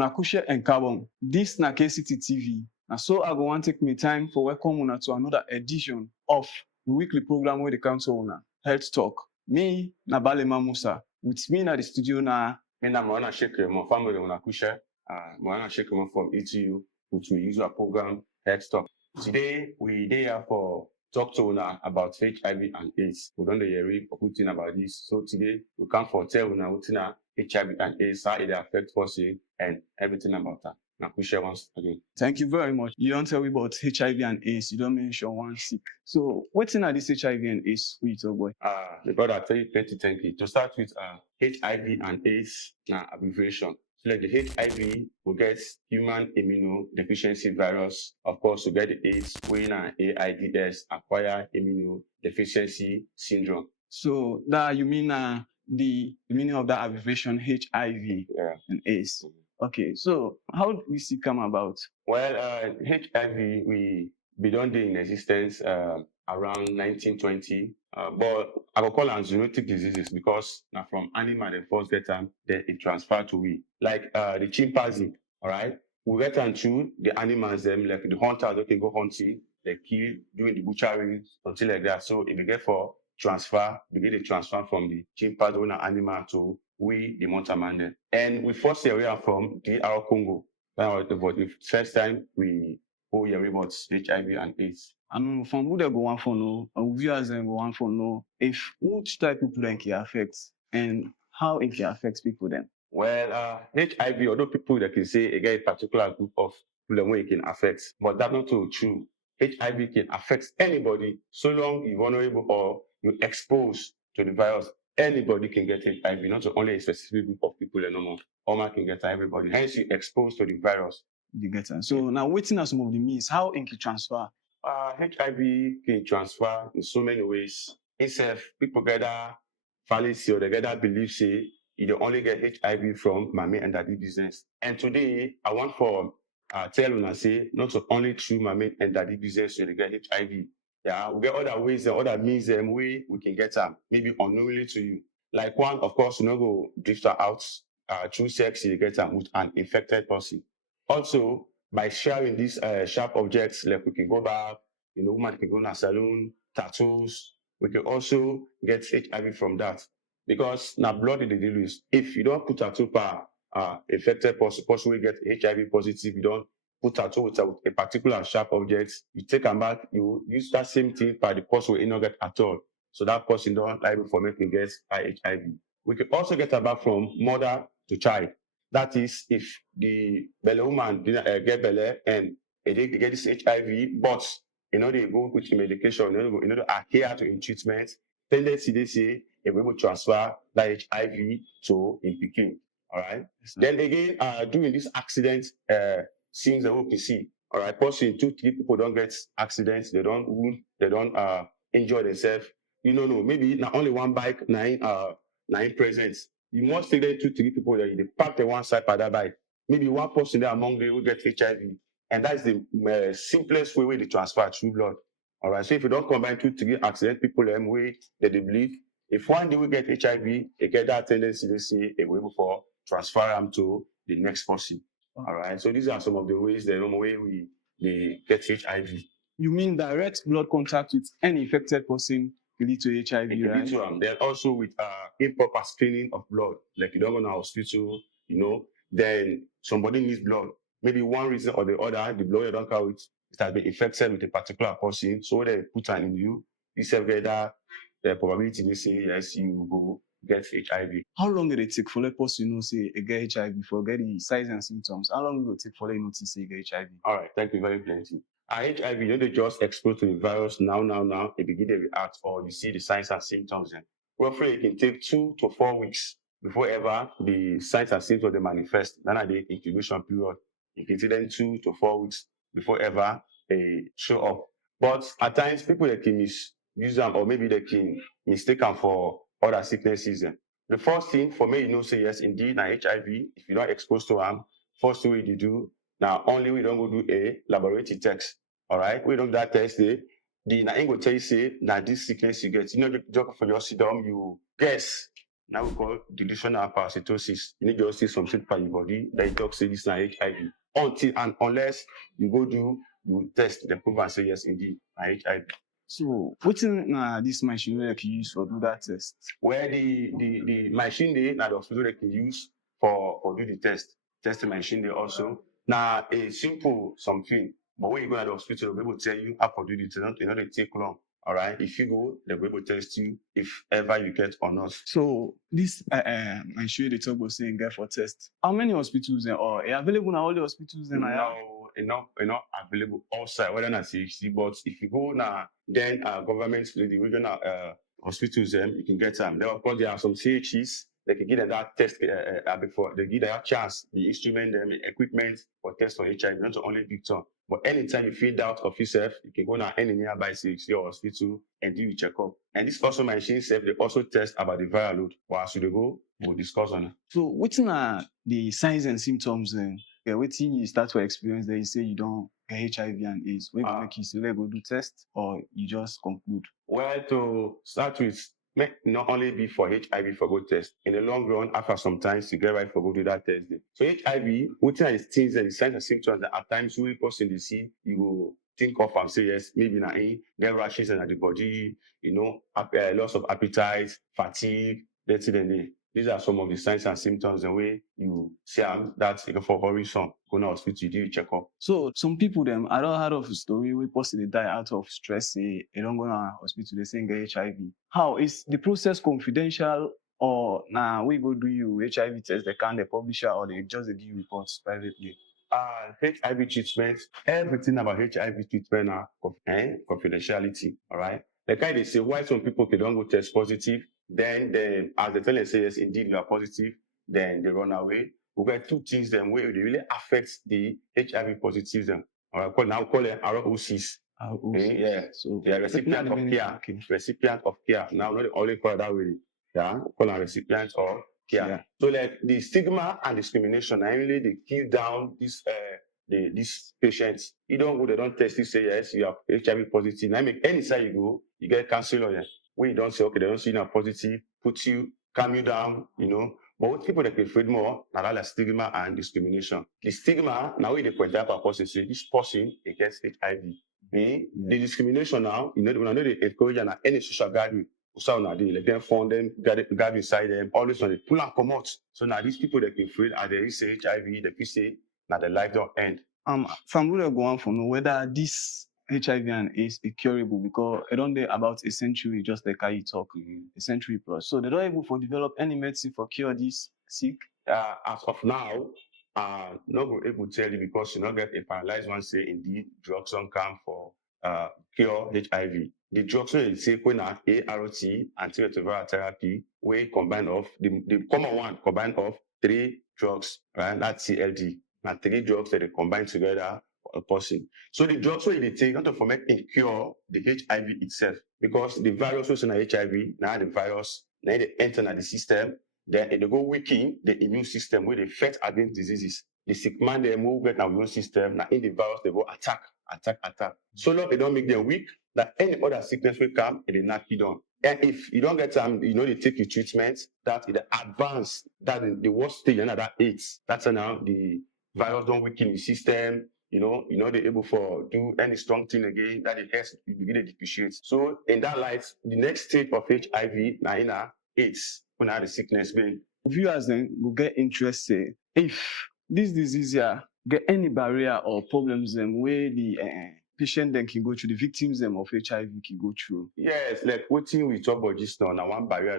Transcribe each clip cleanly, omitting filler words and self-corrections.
una kushe and carbon. This na KCT TV. And so I go want take me time for welcome una to another edition of the weekly program where they come to una Health Talk. Me na Balema Musa. With me na the studio na Me na Moana Shekre, my family una kushe. Moana Shekre from ETU, which we use our program Health Talk. Today we here for talk to una about HIV and AIDS. We don't hear putting about this. So today we come for tell una what HIV and AIDS, how it affects person and everything about that. Now we share once again. Thank you very much. You don't tell me about HIV and AIDS. You don't mention one sick. So what's in this HIV and AIDS for you, talk boy? The brother tell you thank you. To start with HIV and AIDS abbreviation. So like the HIV will get human immunodeficiency virus. Of course, we get the AIDS, when AIDS, acquired immunodeficiency syndrome. So that you mean the meaning of that abbreviation HIV and AIDS. Okay, so how did this come about? Well, HIV we done in existence around 1920, but I will call them zoonotic diseases because now from animal they first get them, then it transfer to we. Like the chimpanzee, all right? We get them through the animals, them like the hunters, they can go hunting, they kill, doing the butchery, something like that. So if we get for transfer, we get the transfer from the chimpanzee or animal to we, the mountain man. And we first see where I'm from, DR Congo. That was the first time we hear about HIV and AIDS. And from who they go on for no, and viewers then go on for no, if which type of people then can affect and how it can affect people then? Well, HIV, although people that can say again a particular group of people that it can affect, but that's not so true. HIV can affect anybody so long you're vulnerable or you're exposed to the virus. Anybody can get HIV, not only a specific group of people anymore. All can get everybody. Hence, you're exposed to the virus. You get it. So now waiting at some of the means, how it can transfer? HIV can transfer in so many ways. Itself, people gather fallacy or they gather belief say you only get HIV from mommy and daddy business. And today, I want for tell una say not only through mommy and daddy business you get HIV. Yeah, we get other ways and other means and way we can get them, maybe unknowingly to you. Like one, of course, you know, go drift out through sex, you get them with an infected person. Also, by sharing these sharp objects, like we can go back, you know, woman can go to a salon, tattoos, we can also get HIV from that. Because now blood is the deal is, if you don't put tattoo per infected person will get HIV positive, you don't put tattoo with a particular sharp object, you take them back, you use that same thing per the person will not get at all. So that person don't liable for making get HIV. We can also get it back from mother to child. That is, if the belly woman didn't get belly and they get this HIV, but you know they go with the medication, you know to adhere to in treatment, tendency they say they will transfer that HIV to in pikin. All right. Then again, during this accident, things that we can see. All right, person 2-3 people don't get accidents, they don't wound, they don't injure themselves. You know, no, maybe not only one bike, nine presents. You must take them 2-3 people that they park the one side by that bike. Maybe one person there among them will get HIV. And that's the simplest way they transfer through blood. All right. So if you don't combine 2-3 accident people, them way that they believe, if one day we get HIV, they get that tendency to say a way before transfer them to the next person. All right. So these are some of the ways, the normal way they get HIV. You mean direct blood contact with any infected person lead to HIV, right? Lead to then also with improper screening of blood, like you don't go to hospital, you know, then somebody needs blood. Maybe one reason or the other, the blood you don't carry it has been infected with a particular person, so they put it in you. This together, the probability they say yes, you go get HIV. How long did it take for a person to know say you get HIV before get the signs and symptoms? How long will it take for them to notice say you get HIV? All right, thank you very plenty. HIV, you know, they just exposed to the virus now, they begin to react, or you see the signs and symptoms. And roughly, it can take 2 to 4 weeks before ever the signs and symptoms they manifest. Then at the incubation period, it can take them 2 to 4 weeks before ever they show up. But at times, people that can misuse them, or maybe they can mistake them for other sicknesses. The first thing for me, you know, say yes, indeed, now HIV, if you're not exposed to them, first thing you do, now only we don't go do a laboratory test. All right, we don't that test the na go tell you say now this sickness you get, you know, just for your sit down, you guess Now we call delusional parasitosis. You need to see something for your body that you talk say this is HIV. Until and unless you go do, you test, the prove and say yes, indeed, HIV. So wetin this machine wey dem can use for do that test? Where the machine dey na the hospital they can use for do the test machine dey also. Now a simple something, but when you go to the hospital, they'll be able to tell you how to do the test. You know, they take long. All right. If you go, they'll be able to test you if ever you get or not. So this machine they talk about saying get for test. How many hospitals or available now all the hospitals then? No, enough available outside, whether not CHC, but if you go now, then government, the regional hospitals, you can get them. Then of course there are some CHCs they can give them that test before they give that chance, the instrument, the equipment for test for HIV, not only Victor. But anytime you feel doubt of yourself, you can go now any nearby CHC or hospital and do your checkup. And this also machine self, they also test about the viral load. But as you go, we'll discuss on it. So wetin are the signs and symptoms then? Yeah, wetin you start to experience there, you say you don't get HIV and AIDS. Wey go make you say let's go do test or you just conclude? Well, to start with, may not only be for HIV for go test. In the long run, after some time, you get right for go do that test. So HIV, what are the things and the signs and symptoms that at times you person they see, you will think of and say yes, maybe na get rashes in the body, loss of appetite, fatigue, that's it. These are some of the signs and symptoms the way you see that for worrisome. Go to hospital, do your checkup. So some people them, I don't heard of a story where person they die out of stress, say they don't go to hospital, they say get HIV. How is the process confidential or we go do you HIV test, they can't they publish it or they just they give reports privately? HIV treatment, everything about HIV treatment are confidentiality, all right? The kind they say why some people they don't go test positive, then as they tell them say yes, indeed you are positive, then they run away. We got two things them where they really affect the HIV positives them. All right, now call them ROCs. Yeah, so they are recipient of care. Okay. Recipient of care. Now not only call it that way. Yeah, call them recipient of care. Yeah. So like the stigma and discrimination, namely they kill down these patients. You don't go, they don't test you, say yes, you are HIV positive. Now make any side you go, you get cancer on you. When you don't say okay, they don't see you are positive, put you, calm you down, But what people that afraid more, now that's stigma and discrimination. The stigma, now we they point out a person, say this person gets HIV. The discrimination now, when I know they encourage and any social gathering, so now they let them phone them, gather inside them, always when they pull and come out. So now these people that can afraid are they say HIV, they say now their life don't end. From where go on for know whether this HIV and AIDS is curable because I don't know about a century, just like I talk, a century plus. So they don't able to develop any medicine for cure this sick. As of now, not able to tell you because you not get a paralyzed one say indeed drugs don't come for cure HIV. The drugs they say when are ART, antiretroviral therapy, we combine of the common one combine of 3 drugs, right? That's CLD. Now 3 drugs that they combine together for a person. So the drugs that they take not to format and cure the HIV itself because the virus was in HIV, now the virus, now they enter the system. Then they go weaken the immune system where they fight against diseases. The sick man they move get our immune system. Now in the virus they go attack. So long they don't make them weak, that any other sickness will come and they knock you down. And if you don't get time, they take your treatment, that is the advanced, that is the worst stage, that AIDS. That's now the virus don't weaken the system. They're able for do any strong thing again, that it has to begin to depreciate. So in that light, the next stage of HIV, now in AIDS. When the sickness being. Viewers then will get interested if this disease here get any barrier or problems them where the patient then can go through, the victims them of HIV can go through. Yes, like what thing we talk about just now one barrier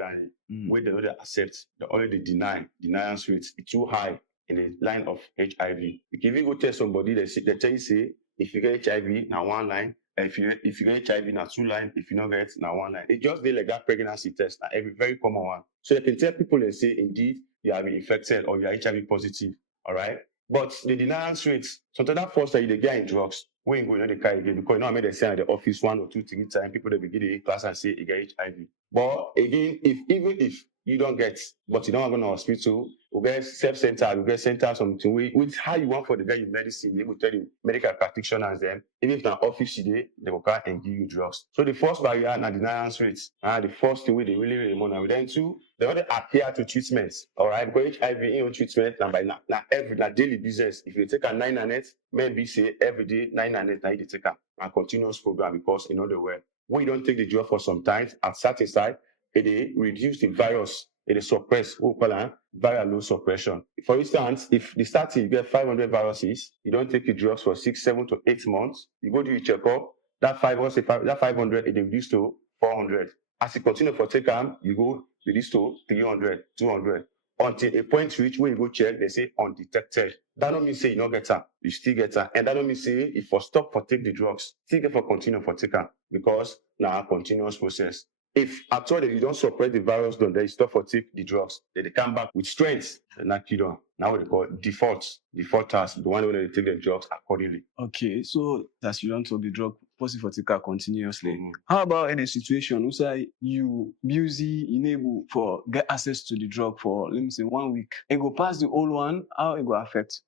where they don't accept, they already deniance rate is too high in the line of HIV. If you go tell somebody, they tell you say if you get HIV now one line. If you get HIV now 2 lines, if you not get now 1 line. It just be like that pregnancy test, now every very common one. So you can tell people and say indeed you are infected or you are HIV positive. All right. But the deniance rate, sometimes that first that you get in drugs, when you go the car again, because I made they say at the office 1 or 2, 3 times, people they begin the class and say you get HIV. But again, even if you don't get, but you don't go to hospital, you get self-center, you get center something with how you want for the guy in medicine, they will tell you medical practitioners them, even if an office today, they will come and give you drugs. So the first barrier and deniance rate, the first thing they really want. Then 2, they only adhere to treatments. All right, because HIV in treatment now every daily business. If you take a 9 and 8, maybe say every day 9 and 8, now you take a continuous program because in other words, when you don't take the drug for some time, at certain side, it reduce the virus, it suppress what we call viral load suppression. For instance, if the starting you get 500 viruses, you don't take the drugs for 6, 7 to 8 months, you go do your checkup, that 500 it reduce to 400. As you continue for take you go reduce to 300, 200 until a point reach where you go check, they say undetected. That don't mean say you not get her, you still get her. And that don't mean say if for stop for take the drugs, still get for continue for take her because now a continuous process. If at all you don't suppress the virus, then they stop for take the drugs, then they come back with strength and knock you down. Now what they call default task, the one where they take the drugs accordingly. Okay, so as you don't take the drug, possible for take continuously. How about in a situation where you busy, unable for get access to the drug for let me say 1 week, it go pass the old one, how it go affect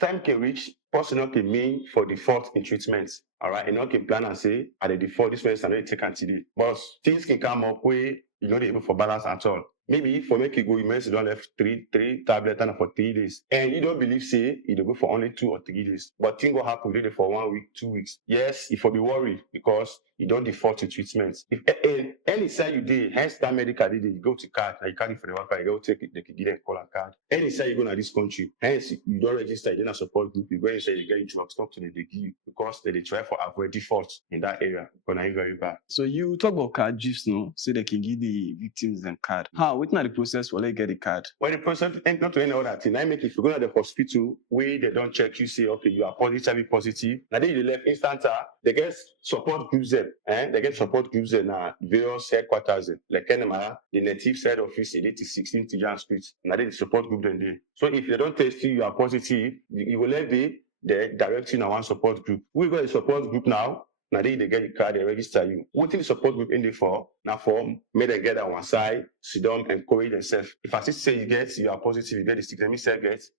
Time can reach, person can mean for default in treatments. All right, and not can plan and say at the default this medicine I don't take until but things can come up where you not able for balance at all. Maybe for make you go, you medicine don't have three tablets and for 3 days, and you don't believe say you go for only 2 or 3 days, but thing will happen really for 1 week, 2 weeks. Yes, if you be worried because you don't default to treatments. If any side you did, hence that medical did you go to card, and you carry for the worker, you go take it, they can give them call a card. Any side you go to this country, hence you don't register, you don't support group, you go and say you get drugs, talk to them, they give you because they try for avoid default in that area, but now very bad. So you talk about card just no, so they can give the victims them card. How what's not the process for they get the card? Well, the process ain't not to any other thing. I make if you go to the hospital where they don't check you, say okay, you are HIV positive. Now they left instant, they get support groups them, they get support groups in various headquarters. Like the native side office, it is 16 Tijan Street. Now they support group them there. So if they don't test you are positive, you will let they direct you in one support group. We got a support group now. Now they get the card, they register you. What is the support group in the for? Now form, make them get on one side, sit down, encourage themselves. If I say you are positive, you get the stigma,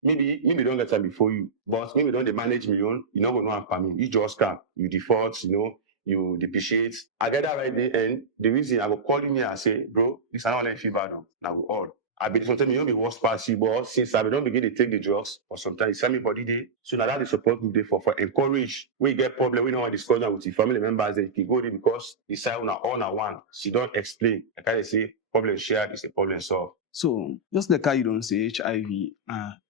maybe don't get time before you, but maybe don't they manage me on, you know, have permit. You just come, you default, you depreciate. I get that right there, and the reason I will call you here and say, bro, this is not a fever now we all. I be sometimes you don't be worse past you, but since I don't begin to take the drugs, or sometimes it's body day. So now that the support group day for encourage. We get problem, we don't want to discuss that with your family members. They can go there because the side now all now one. She don't explain. Like I say, problem shared is a problem solved. So just like how you don't say HIV,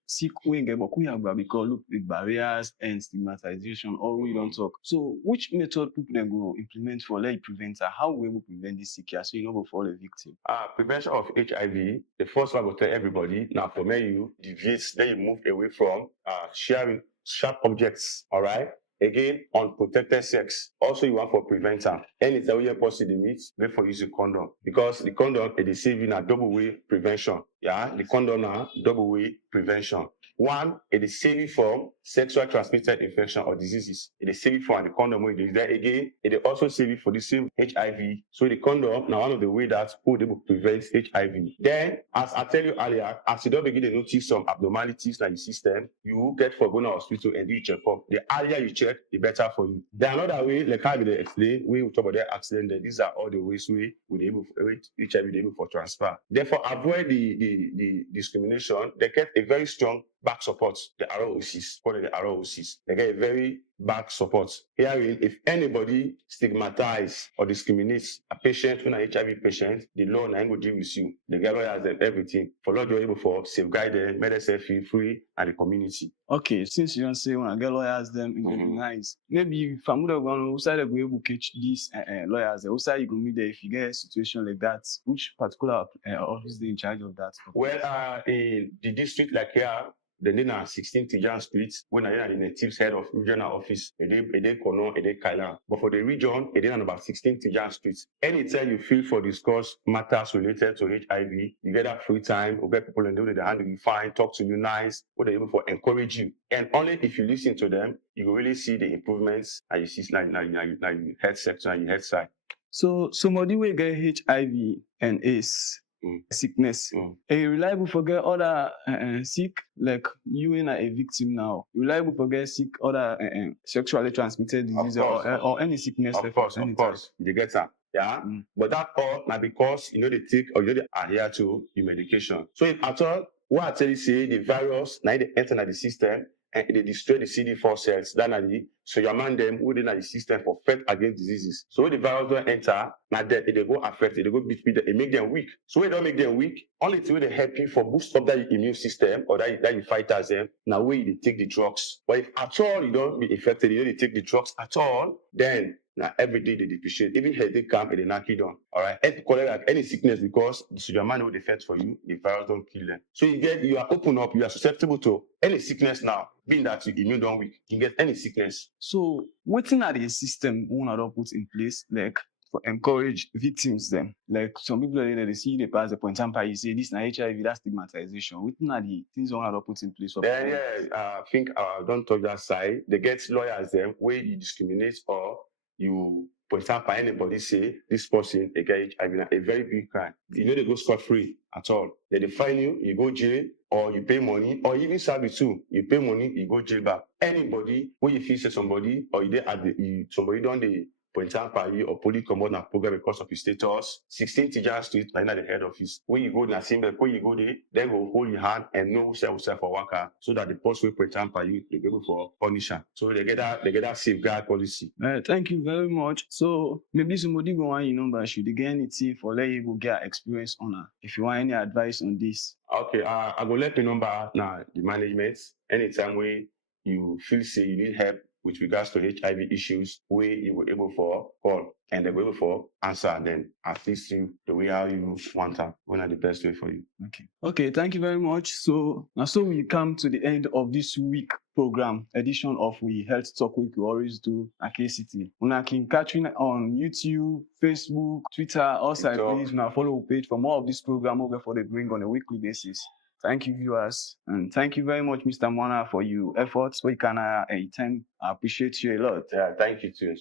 sick we get but we have because look the barriers and stigmatization, or we don't talk. So which method people then go implement for like preventer? How we will prevent this sick so you know go fall a victim? Prevention of HIV, the first one I will tell everybody now for me you deviate, then you move away from sharing sharp objects, all right? Again, unprotected sex. Also, you want for preventer. Anytime you possibly meet, wait for using condom. Because the condom is saving a double way prevention. Yeah, the condom now double way prevention. One, it is saving from sexual transmitted infection or diseases. It is saving from the condom way. There again, it is also saving for the same HIV. So the condom now one of the way that people able to prevent HIV. Then, as I tell you earlier, as you don't begin to notice some abnormalities in the system, you get for going to hospital and do your checkup. The earlier you check, the better for you. Then another way, like how we explain, we will talk about the accident. That these are all the ways we will able HIV be able for transfer. Therefore, avoid the discrimination. They get a very strong back support, the ROCs, called the ROCs. They get a very back support. Herein, if anybody stigmatize or discriminates a patient, when an HIV patient, the law now will deal with you. The government has them everything. For Lord, you're able for safeguard them, make them feel free and the community. Okay, since you don't say when I get lawyers, them it will be nice. Maybe if I'm going outside of able to catch these lawyers, outside you go meet there if you get a situation like that. Which particular office they in charge of that? Well, in the district like here, the name 16 Tijan Street, when I in the native head of regional office, a day Kono, a day Kaila. But for the region, it is about 16 Tijan Street. Anytime you feel for discuss matters related to HIV, you get that free time, you get people and do the handle you fine, talk to you nice, what they able for encourage you. And only if you listen to them, you will really see the improvements and you see like your head sector and your head side. So somebody will get HIV and AIDS. Sickness. A reliable forget other sick like you and a victim now. Reliable forget sick other sexually transmitted disease or any sickness. Of course, you get that. Yeah. But that all now because they take or they adhere to the medication. So if at all, what I tell you say the virus now they enter the system and they destroy the CD4 cells. That na so your man them within the system for fight against diseases. So when the virus don't enter, now they go affect it, they go beat them, it make them weak. So when it don't make them weak, only thing they help you for boost up that immune system or that you fight as them. Now when they take the drugs. But if at all you don't be affected, you don't take the drugs at all, then now every day they depreciate. Even headache come and they knock you down. All right. Head cholera, any sickness because the soldier man will defect for you, the virus don't kill them. So you are open up, you are susceptible to any sickness now, being that your immune don't weak. You can get any sickness. So wetin are the system una don put in place like for encourage victims them? Like some people they see the pass the point and you say this na HIV, that stigmatization. Wetin are the things una don put in place for Then I think don't touch that side. They get lawyers them where you discriminate or you, for example, anybody say this person they get HIV, a very big crime. You know they go scot free at all. Then they fine you, you go jail, or you pay money, or even service too. You pay money, you go jail back. Anybody when you feel say somebody or you dey at the somebody don't they for example, you or police come on a program because of his status. 16 teachers street, like at the head office. When you go to the same when you go there, they will hold your hand and know self for worker so that the post will for example you they be able for punisher. So they get that safeguard policy. Thank you very much. So maybe somebody go on your number, should they get any tip for let you go get experience on her if you want any advice on this. Okay, I go let the number now the management anytime we you feel say you need help with regards to HIV issues, where you were able for call and they were able for answer, then assist you the way how you want them. One are the best way for you. Okay, thank you very much. So now so we come to the end of this week program edition of We Health Talk Week we always do at KCT. Una can catch me on YouTube, Facebook, Twitter, also please now follow the page for more of this program over for the bring on a weekly basis. Thank you, viewers. And thank you very much, Mr. Mona, for your efforts. We can I appreciate you a lot. Yeah, thank you too.